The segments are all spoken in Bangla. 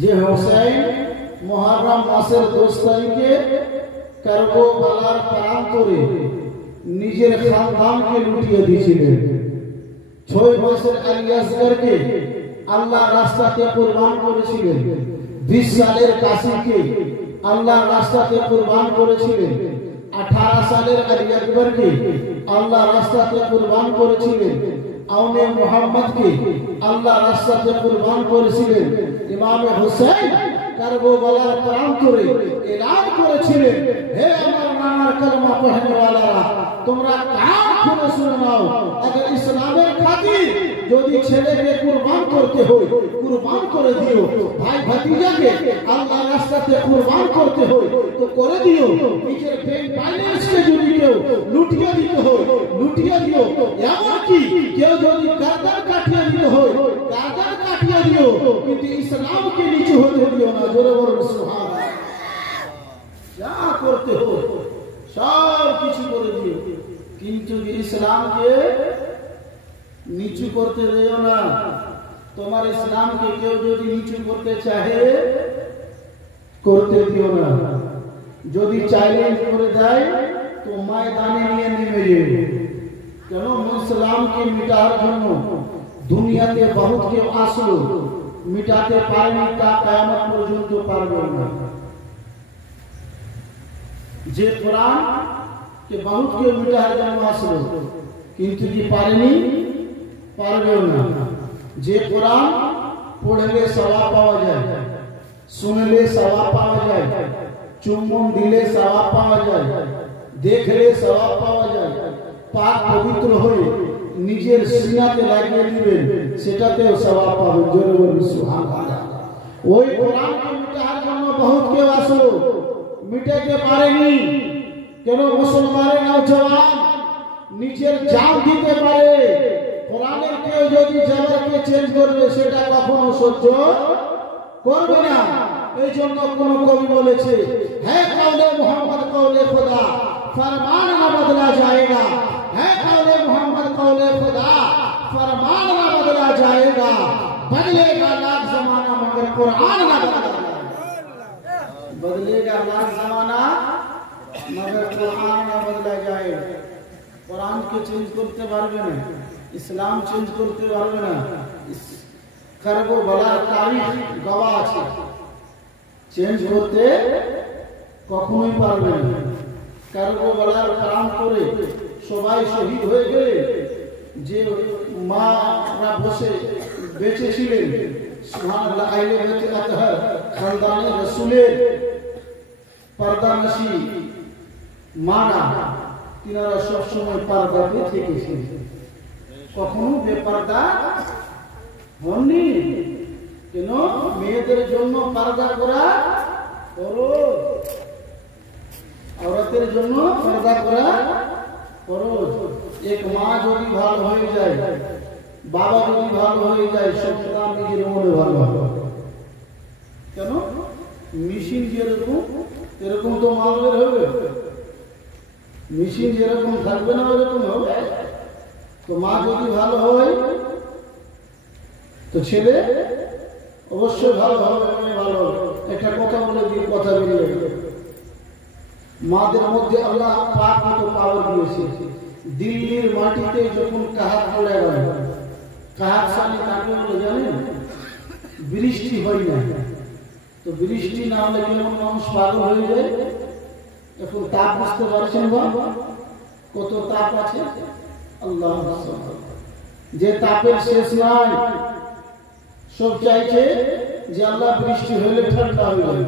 যে হোসেন মুহররম মাসের 10 তারিখে কারবালার প্রান্তরে নিজের খানদানকে লুটিয়ে দিয়েছিলেন। 6 বছর আলী আসগরকে আল্লাহর রাস্তাতে কুরবান করেছিলেন। 20 সালের কাসিমকে আল্লাহর রাস্তাতে কুরবান করেছিলেন। 18 সালের আলী আকবরকে আল্লাহর রাস্তাতে কুরবান করেছিলেন। আউনে মুহাম্মদকে আল্লাহর রাস্তাতে কুরবান করেছিলেন। ইমাম হোসেন কারবালার প্রান্তরে এলান করেছিলেন, হে আমার নানার কলমা পড়নে ওয়ালারা, তোমরা কান খুলে শুনে নাও, अगर ইসলামের খাতির যদি ছেলেকে কুরবান করতে হয় কুরবান করে দিও, ভাই ভাতিজাকে আল্লাহর রাস্তাতে কুরবান করতে হয় তো করে দিও, নিজের ব্যাংক ব্যালেন্সকে যদি কেউ লুটিয়ে দিতে হয় লুটিয়ে দিও, এমনকি কেউ যদি গর্দন কাটিয়ে দিতে হয় গর্দন কাটিয়ে দিও, কিন্তু ইসলামকে নিচু হতে দিও না। জোরে বলুন সুবহানাল্লাহ। যা করতে হয় সব কিছু করে দিও, কিন্তু ইসলামকে নিচু করতে দিও না। তোমার ইসলামকে কেউ যদি নিচু করতে চাহে করতে দিও না। যদি চ্যালেঞ্জ করে দেয় তো ময়দানে নিয়ে নেমে যাবে। কেন? ইসলামকে মিটার জন্য দুনিয়াতে বহুত কেউ আসলো, মিটাতে পারেনি, তা কিয়ামত পর্যন্ত পারবে না। যে কোরআন কে বহুত কেউ মিটার জন্য আসলো কিন্তু কি পারেনি, পারবেও না। যে কোরআন পড়লে সওয়াব পাওয়া যায়, শুনলে সওয়াব পাওয়া যায়, চুম্বন দিলে সওয়াব পাওয়া যায়, দেখলে সওয়াব পাওয়া যায়, পাক পবিত্র হয়ে নিজের সিনাতে লাগিয়ে দিবেন সেটাতেও সওয়াব পাবেন। জোরে বলুন সুবহানাল্লাহ। ওই কোরআনকে মিটার জন্য বহুত কেউ আসলো, মিটাতে পারেনি। কেন? মুসলমানের নওজওয়ান নিজের জান দিতে পারে, কোরআনের কেউ যদি জবরকে চেঞ্জ করবে সেটা কখনো সহ্য করবে না। এই জন্য কোন কবি বলেছে, হ্যাঁ কাউলে মোহাম্মদ কাউলে খোদা ফরমান না বদলা যায়গা, হ্যাঁ কাউলে মোহাম্মদ কাউলে খোদা फरमान ना बदला जाएगा, बदलेगा लाख जमाना मगर कुरान ना बदला जाएगा। बदलेगा लाख जमाना मगर कुरान ना बदला जाएगा। कुरान के चेंज करते पारबे ना, इस्लाम चेंज करते पारबे ना। কারবালার তারিখ গওয়া আছে, চেঞ্জ করতে কখনোই পারবে না। কারবালার প্রান্তরে সবাই শহীদ হয়ে গেলে যে মারা বসে বেঁচে ছিলেন, সুবহানাল্লাহ, আইলে বেঁচে আতহার খানদানে রাসূলের পর্দানশী মারা, তিনারা সবসময় পর্দাতে থেকেছেন, কখনো বেপর্দা হননি। কেন? মেয়েদের জন্য পর্দা করা ফরজ, औरतेর জন্য পর্দা করা ফরজ। এক মা যদি ভালো হয়ে যায়, বাবা যদি ভালো হয়ে যায়, সন্তান নিজের মনে ভালো হবে। কেন? মেশিন যেরকম এরকম তো মাল বের হবে, মেশিন যেরকম থাকবে না ওরকম হবে। তো মা যদি ভালো হয় তো ছেলে অবশ্যই ভালো হবে, ভালো হবে। একটা কথা বলে দিই, কথা বেরিয়ে গেল। মাদের মধ্যে আল্লাহ পাক মতো পাওয়ার দিয়েছে। দিল্লির মাটিতে যখন কাহাত পড়ে গেল, কাহাত সানি কাকে বলে জানেন? বৃষ্টি হয় না। তো বৃষ্টি না হলে যেমন মানুষ পাগল হয়ে যায়, এখন তাপ বুঝতে পারছেন বাবা কত তাপ আছে? আল্লাহ, যে তাপের শেষ নাই। সব চাইছে যে আল্লাহ বৃষ্টি হলে ঠান্ডা হয়ে যাবে,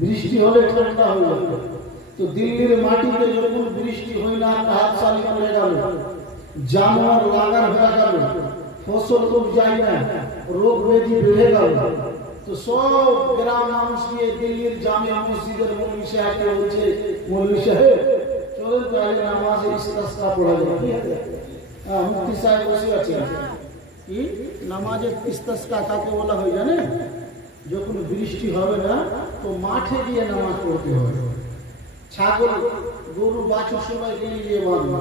বৃষ্টি হলে ঠান্ডা হয়ে যাবে। তো দিল্লির মাটিতে যখন বৃষ্টি হয় না, কাহাত সানি পড়ে গেল, জানোয়ার লাগার হয়ে গেল, ফসল তো যায় না, রোগ ব্যাধি বেড়ে গেল। তো সব গ্রাম মানুষ গিয়ে দিল্লির জামিয়া মসজিদের মৌলভী সাহেবকে বলছে, মৌলভী সাহেব চলেন তাহলে নামাজে ইস্তিসকা পড়া যায়। মুফতি সাহেব বসে আছেন, কি নামাজে ইস্তিসকা কাকে বলা হয় জানে? যখন বৃষ্টি হবে না তো মাঠে গিয়ে নামাজ পড়তে হবে। ছাগল গরু বাছুর সবাই গিয়ে বাঁধবে,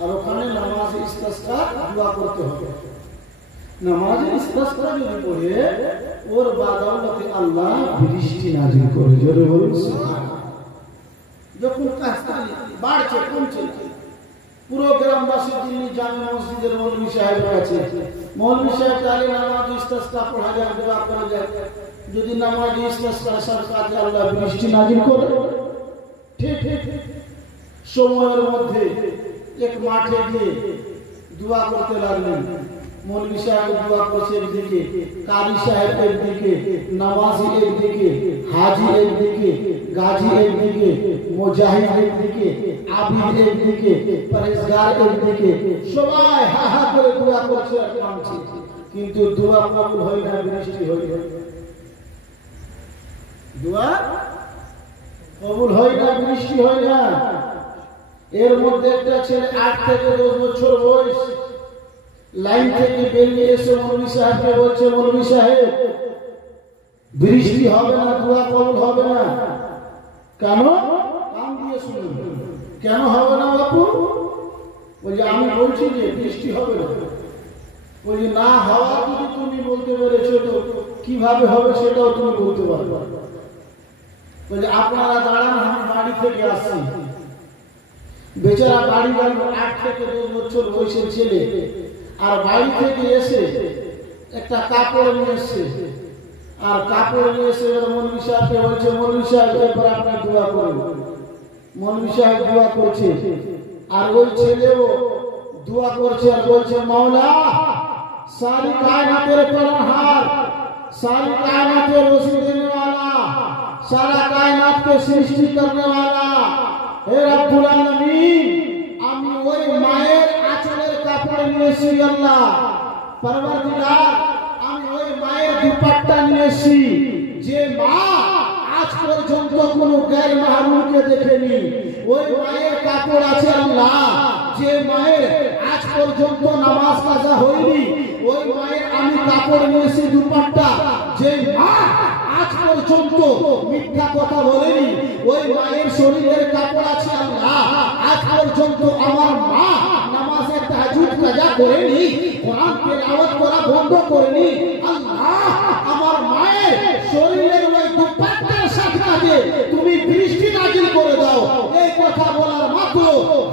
আর ওখানে নামাজে ইস্তিসকা দোয়া করতে হবে। নামাজে ইস্তিসকা যদি পড়ে ওর বাদৌলতে আল্লাহ বৃষ্টি নাজিল করে। জোরে বলুন সুবহানাল্লাহ। যখন কাজটা বাড়ছে কমছে, পুরো গ্রামবাসী দিল্লি জামে মসজিদের মৌলভী সাহেবের কাছে, মৌলভী সাহেব তাহলে নামাজ ইস্তিসকা পড়া যায়, দোয়া করা যায়, যদি নামাজ ইস্তিসকার সাথে আল্লাহ বৃষ্টি নাজিল করে। ঠিক সময়ের মধ্যে এক মাঠে গিয়ে দোয়া করতে লাগলেন। মৌলভী সাহেব দোয়া করছে একদিকে, কারি সাহেব একদিকে, নামাজি একদিকে, হাজি একদিকে, গাজী একদিকে, মুজাহিদ একদিকে, আবিদ একদিকে, পরেজগার একদিকে, সবাই হা হা করে দোয়া করছে আর কাঁদছে, কিন্তু দোয়া কবুল হয় না, বৃষ্টি হয় না। দোয়া কবুল হয় না, বৃষ্টি হয় না। এর মধ্যে একটা ছেলে 8 থেকে 10 বছর বয়স লাইন থেকে বেরিয়ে এসে মৌলভী সাহেবকে বলছে, মৌলভী সাহেব বৃষ্টি হবে না, দোয়া কবুল হবে না। কেন? কান দিয়ে শুনুন, কেন হবে না বাপু? বলছে আমি বলছি যে বৃষ্টি হবে না। বলছে না হওয়া যদি তুমি বলতে পেরেছো তো কিভাবে হবে সেটাও তুমি বলতে পারবে। বলছে আপনারা দাঁড়ান, আমি বাড়ি থেকে আসছি। বেচারা বাড়ি গেল, 8 থেকে 10 বছর বয়সের ছেলে, আর বাড়ি থেকে এসে একটা কাপড় নিয়ে এসছে, আর কাপড় নিয়ে এসে মৌলভী সাহেবকে বলছে, মৌলভী সাহেব এরপর আপনি দোয়া করুন। মৌলভী সাহেব দোয়া করছে, আর ওই ছেলেও দোয়া করছে আর বলছে, মৌলা सारी कायनात तेरे पालनहार, सारी कायनात के रोशनी देने वाला, सारा कायनात के सृष्टि करने वाला हे रब्बुल आलमीन, আমি ওই মায়ের আঁচলের কাপড় নিয়েছি আল্লাহ পরবর্তীকার, আমি ওই মায়ের দুপাট্টা নিয়েছি যে মা আজ পর্যন্ত কোনো গায়ের মাহরুমকে দেখেনি। ওই মায়ের কাপড় আছে আল্লাহ যে মায়ের আজ পর্যন্ত নামাজ কাজা হয়নি। ওই মায়ের আমি কাপড় নিয়েছি দুপাট্টা যে মা আজ পর্যন্ত মিথ্যা কথা বলেনি। ওই মায়ের শরীরের কাপড় আছে আল্লাহ আজ পর্যন্ত আমার মা নামাজে তাহাজ্জুদ কাজা করেনি, কোরআন তেলাওয়াত করা বন্ধ করেনি। আল্লাহ আমার মায়ের শরীরের ওই দুপাট্টার সাথে তুমি বৃষ্টি নাজিল করে দাও। এই কথা বলার মাত্র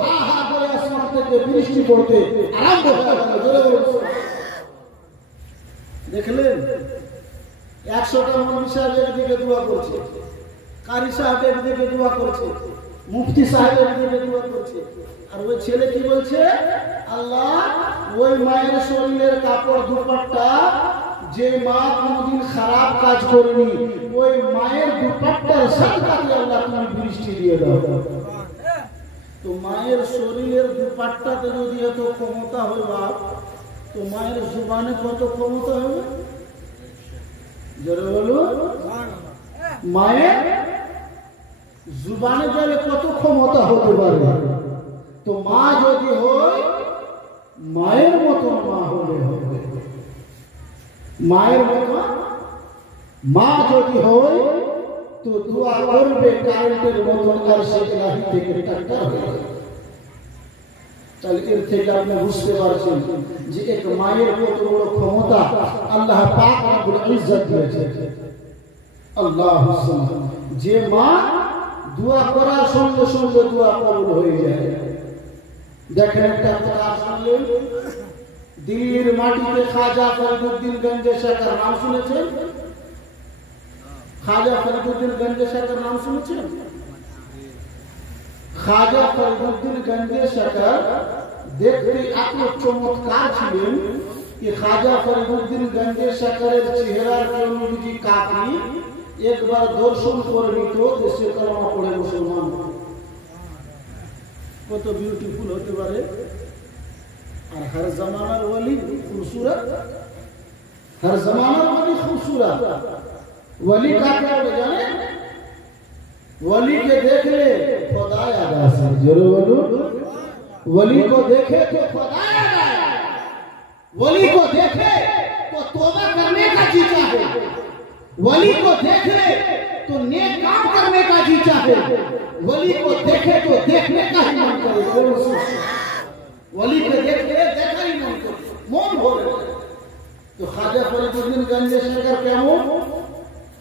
হা হা করে আসমান থেকে বৃষ্টি পড়তে আরম্ভ হয়ে গেল। দেখলেন 100টা মৌলভী সাহেব একদিকে দোয়া করছে, কারি সাহেব একদিকে দোয়া করছে, মুফতি সাহেব একদিকে দোয়া করছে, আর ওই ছেলে কি বলছে, আল্লাহ ওই মায়ের শরীরের কাপড় দুপাট্টা যে মা কোনদিন খারাপ কাজ করেনি, ওই মায়ের দুপাট্টার সাথে আল্লাহ তুমি বৃষ্টি দিয়ে দাও। তো মায়ের শরীরের দুপাট্টাতে যদি এত ক্ষমতা হয় বাপ, তো মায়ের জুবানে কত ক্ষমতা হবে? জোরে বলো, মায়ের জুবানে গেলে কত ক্ষমতা হতে পারে? তো মা যদি হয় মায়ের মতো মা হলে হবে, মায়ের মতো মা যদি হয় তো দোয়া করবে কারেন্টের মতন, আর সে লাহি থেকে টাকা হয়ে যাবে। তাহলে এর থেকে আপনি বুঝতে পারছেন যে এক মায়ের কত বড় ক্ষমতা আল্লাহ পাক রব্বুল ইজ্জত দিয়েছে। আল্লাহু সুবহান, যে মা দোয়া করার সঙ্গে সঙ্গে দোয়া কবুল হয়ে যায়। দেখেন একটা কথা শুনলেন, দিল্লির মাটিতে খাজা ফরিদুদ্দিন গঞ্জে শেখের নাম শুনেছেন? খাজা ফরিদুদ্দিন গঞ্জে শেখের নাম শুনেছেন? খাজা ফরিদুদ্দিন গঞ্জে শেখর দেখতে এত চমৎকার ছিলেন कि खाजा फरीदुद्दीन गंजे शक्करेर चेहरार नबीजी काकरी एक बार दर्शन करे नित देशे कलमा पड़े मुसलमान। कत बिউটিফুল হতে পারে, আর हर जमानार वली खूबसूरत, हर जमानार वली खूबसूरत। वली काके बोले जाने? वली के देख ले खुदा याद आ जाए। जरूर बोलो, वली को देखे तो खुदा याद आए, वली को देखे तो तौबा करने का जी चाहे, वली को देख ले तो नेक काम करने का जी चाहे, वली को देखे तो देखने का ही मन करे। वली को देख ले देखा ही मन करे, मन हो रहा। তো খাজা ফরিদুদ্দিন গঞ্জে সরকার কেমন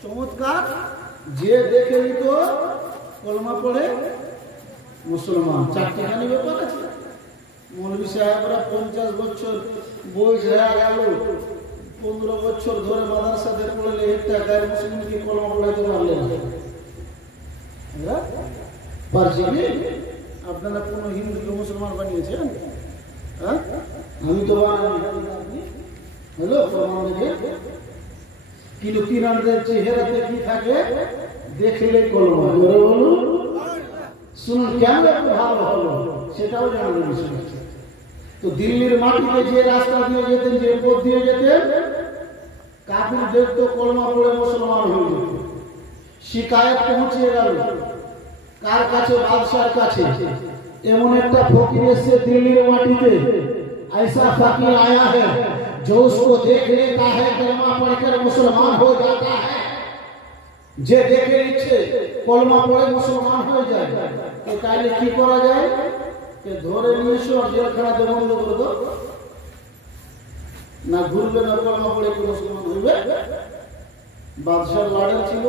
চমৎকার, যে দেখে নিত কলমা পড়ে মুসলমান। চারটিখানি ব্যাপার আছে। মৌলভী সাহেবরা 50 বছর বয়স হয়ে গেল, 15 বছর ধরে মাদ্রাসাতে পড়লে একটা গায়ের মুসলিমকে কলমা পড়াইতে পারলে না। পারছি কি? আপনারা কোন হিন্দুকে মুসলমান বানিয়েছেন? হ্যাঁ, আমি তো হ্যালো প্রমাণ দেখে, কিন্তু কিরানদের চেহারাতে কি থাকে দেখলে কলমা। জোরে বলুন, শুনুন কেন এত ভালো হলো সেটাও জানার বিষয় আছে। তো দিল্লির মাটিতে যে রাস্তা দিয়ে যেতেন, যে পথ দিয়ে যেতেন, কাফির দেখতো কলমা পড়ে মুসলমান হয়ে যেত। শিকায়ত পৌঁছে গেল কার কাছে? বাদশার কাছে। এমন একটা ফকির এসে দিল্লির মাটিতে, ऐसा फकीर आया है जो उसको देख लेता है कलमा पढ़कर मुसलमान हो जाता है। যে দেখে নিচ্ছে কলমা পড়ে মুসলমান হয়ে যায়, তো তাইলে কি করা যায়? যে ধরে নিয়ে এসো আর জেলখানাতে বন্ধ করে দাও, না ঘুরবে না কলমা পড়ে কি মুসলমান হইবে? বাদশার লাড়া ছিল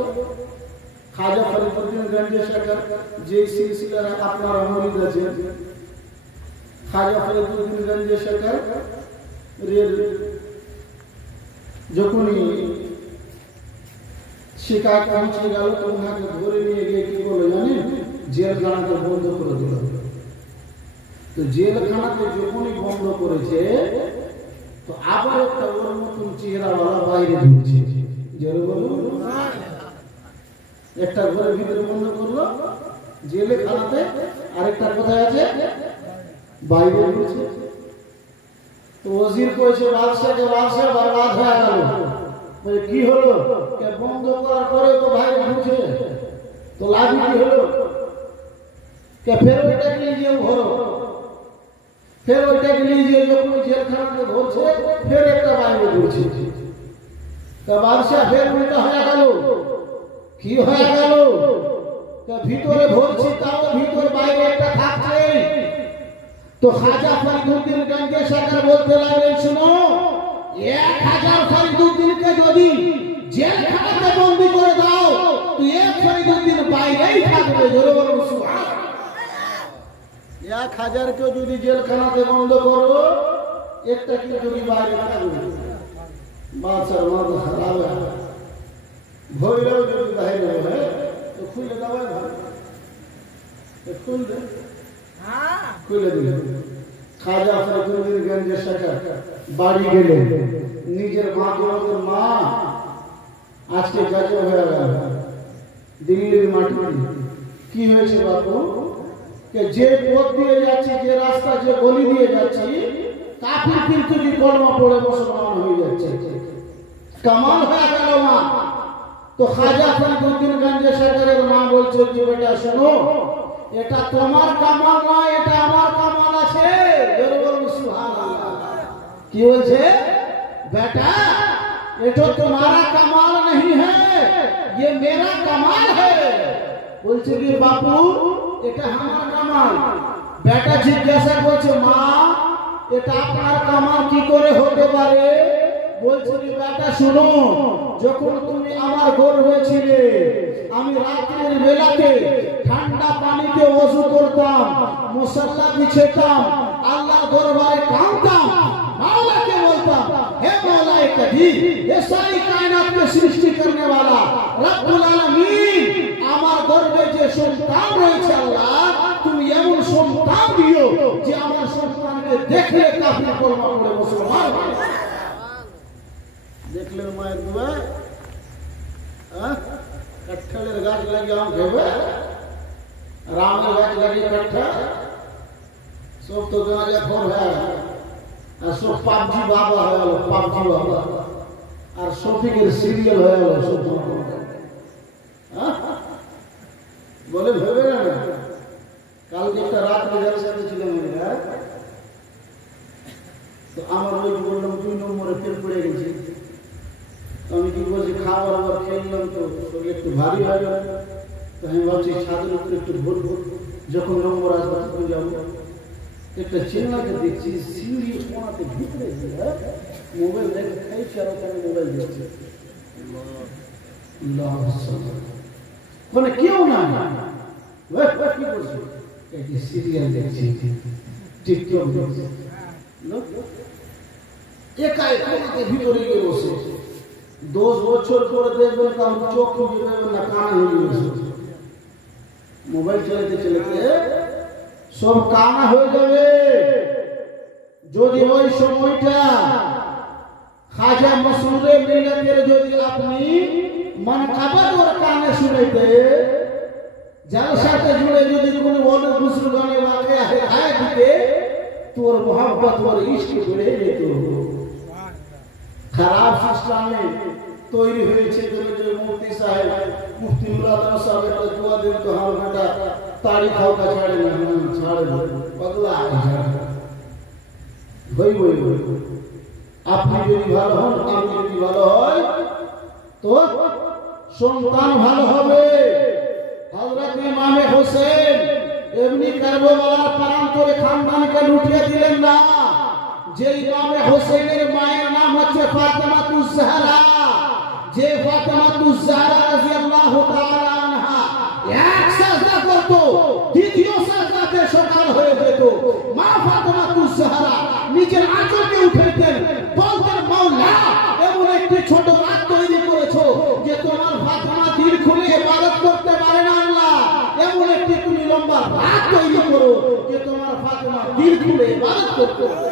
খাজা ফরিদুদ্দিন গঞ্জে সরকার, যে সিলসিলার আপনার মুরিদ আছে। খাজা ফরিদুদ্দিন গঞ্জে সরকার যখনই শিকায়ত পৌঁছে গেল, তো ওনাকে ধরে নিয়ে গিয়ে কি বলে জানেন? জেলখানাতে বন্ধ করে দিল। তো জেলখানাতে যখনই বন্ধ করেছে, তো আবার একটা ওর নতুন চেহারাওয়ালা বাইরে ঢুকছে। জেলে বলুন, একটা ঘরের ভিতরে বন্ধ করলো জেলখানাতে, আরেকটা কোথায় আছে? বাইরে ঢুকছে। তো ওজির কইছে বাদশাকে, বাদশা বরবাদ হয়ে গেল। বলে কি হলো? কে বন্ধ করার পরে তো বাইরে ঢুকছে, তো লাভ কি হলো? কে ফের ওইটাকে নিয়ে ঘোরো, ফের ওইটাকে নিয়ে যখন জেলখানাতে ধরছে, ফের একটা বাইরে ঢুকছে। তা বাদশাহ ফের উল্টা হয়ে গেল। কি হয়ে গেল? ভিতরে ধরছি, তাও ভিতর বাইরে একটা থাকছে। তো খাজা ফরিদুদ্দিন গঞ্জে সরকার বলতে লাগলেন, শুনো, 1000 ফরিদুদ্দিনকে যদি জেলখানাতে বন্দী করে দাও, তো 1 ফরিদুদ্দিন বাইরেই থাকবে। জোরে বলুন সুবহানাল্লাহ। 1000 কে যদি জেলখানাতে বন্ধ করো, একটা কি যদি বাইরে থাকবে? বাদশার মাথা খারাপ হয়ে গেল। ভৈরব যদি বাইরে হয় তো খুলে দেওয়াই ভালো। খুলবে, খুলে দিলেন। খাজা ফরিদুদ্দিন গঞ্জে সরকার বাড়ি গেলেন। নিজের মাকে বলতেন, মা আজকে গজব হয়ে গেল দিল্লির মাটিতে। কি হয়েছে বাবু? যে পথ দিয়ে যাচ্ছি, যে রাস্তা, যে গলি দিয়ে যাচ্ছি, কাফির কিন্তু কি কলমা পড়ে মুসলমান হয়ে যাচ্ছে। কামাল হয়ে গেল মা। তো খাজা ফরিদুদ্দিন গঞ্জে সরকারের মা বলছে, যে বেটা শোনো, এটা তোমার কামাল নয়, এটা আমার কামাল আছে। জোরে বলুন সুবহানাল্লাহ। কি বলছে? बेटा ये तो तुम्हारा कमाल नहीं है, ये मेरा कमाल है। বলছে কি বাপু, এটা আমার কামাল। বেটা জিজ্ঞাসা করছে, মা এটা আপনার কামাল কি করে হতে পারে? বলছে কি বেটা শুনো, যখন তুমি আমার গর্ভে ছিলে, আমি রাতের বেলাতে ঠান্ডা পানিতে ওযু করতাম, মুসাল্লা বিছাতাম, আল্লাহর দরবারে কাঁদতাম, মাওলাকে বলতাম, हे मौलाए कदीर, ये सारी कायनात में सृष्टि करने वाला रब्बुल आलमीन, আমার গর্ভে যে সন্তান রয়েছে আল্লাহ, তুমি এমন সন্তান দিও যে আমার সন্তানকে দেখলে কাফির কলমা পড়ে মুসলমান হয়। দেখলেন মায়ের দোয়া? কাঁঠালের গাছ লাগিয়ে আম খাবে, রামের গাছ লাগিয়ে কাঁঠা, সব তো গাঁজা খোর হয়ে গেল। আর সব পাবজি বাবা হয়ে গেল, পাবজি বাবা। আর শফিকের সিরিয়াল হয়ে গেল সব। বলে ভেবে না, কালকে একটা রাত্রে যার সাথে ছিলাম, তো আমার ওই বললাম 2 নম্বরে ফের পড়ে গেছি। আমি কি বলছি, খাবার আবার খেলাম তো শরীর একটু ভারী হয়ে গেল। তো আমি ভাবছি ছাদের উপরে একটু ভোট, যখন নম্বর আসবে তখন যাবো। একটা ছেলেকে দেখছি সিঁড়ি কোনাতে ভিতরে গিয়ে মোবাইল দেখে খাইছে আর ওখানে মোবাইল দেখছে। মানে কেউ না কি বলছে এই সিরিয়াল দেখছি, টিকটক দেখছি, একাই কোনাতে ভিতরে গিয়ে বসে 10 বছর পরে দেখবেন কারণ চোখ খুঁজে দেবেন না, কানা হয়ে গেছে। মোবাইল চালাতে চালাতে সব কানা হয়ে যাবে। যদি ওই সময়টা খাজা মসউদে মিল্লাতের যদি আপনি মানকাবাত ওর কানে শুনাইতে, যার সাথে জুড়ে যদি কোনো বড় বুজুর্গানে ওয়াকিয়া হায়াত দিতে, তোর মোহাব্বত ওর ইশক বেড়ে যেত। খারাপ সিস্টেমে তৈরি হয়েছে যে মুফতি সাহেব, মুফতি মুলাদা সাহেব দোয়া দিন তো হার বেটা ताड़ी खाओ का छाड़े ना छाड़े पगला वही वही আপনি যদি ভালো হন, আমি যদি ভালো হই তো সন্তান ভালো হবে। হযরত ইমাম হোসেন ইবনে কারবালার প্রান্তরে খানদানকে লুটিয়ে দিলেন না। যে ইমাম হোসেনের মায়ের নাম হচ্ছে ফাতেমাতুজ জাহরা, যে ফাতেমাতুজ জাহরা রাদিয়াল্লাহু তাআলা আনহা এক সাজদা করত, দ্বিতীয় সাজদাতে সকাল হয়ে যেত। মা ফাতেমাতুজ জাহরা নিজের আঁচলকে উঠাইতেন, বলতেন মাওলা এমন একটি ছোট রাত তৈরি করেছো যে তোমার ফাতেমা দিল খুলে ইবাদত করতে পারে না। আল্লাহ এমন একটি তুমি লম্বা রাত তৈরি করো যে তোমার ফাতেমা দিল খুলে ইবাদত করতে পারে।